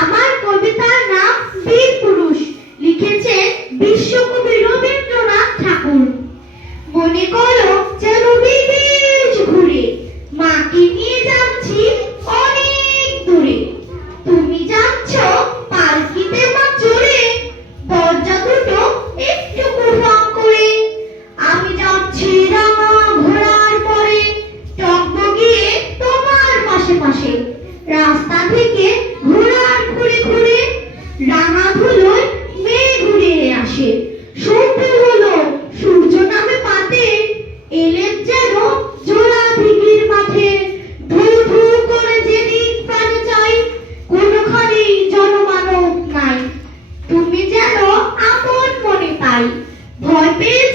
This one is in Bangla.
আমার কবিতার নাম বীর পুরুষ। লিখেছেন বিশ্বকবি রবীন্দ্রনাথ ঠাকুর। মনে করো যেন বিদেশ ঘুরে, মাকে নিয়ে যাচ্ছি অনেক দূরে। তুমি যাচ্ছ পালকিতে মা চড়ে, দরজা দুটো একটু কুফাম করে। আমি যাচ্ছি রাঙা ঘোড়ার পরে টক গিয়ে তোমার পাশে পাশে। রাস্তা থেকে pai. Glória.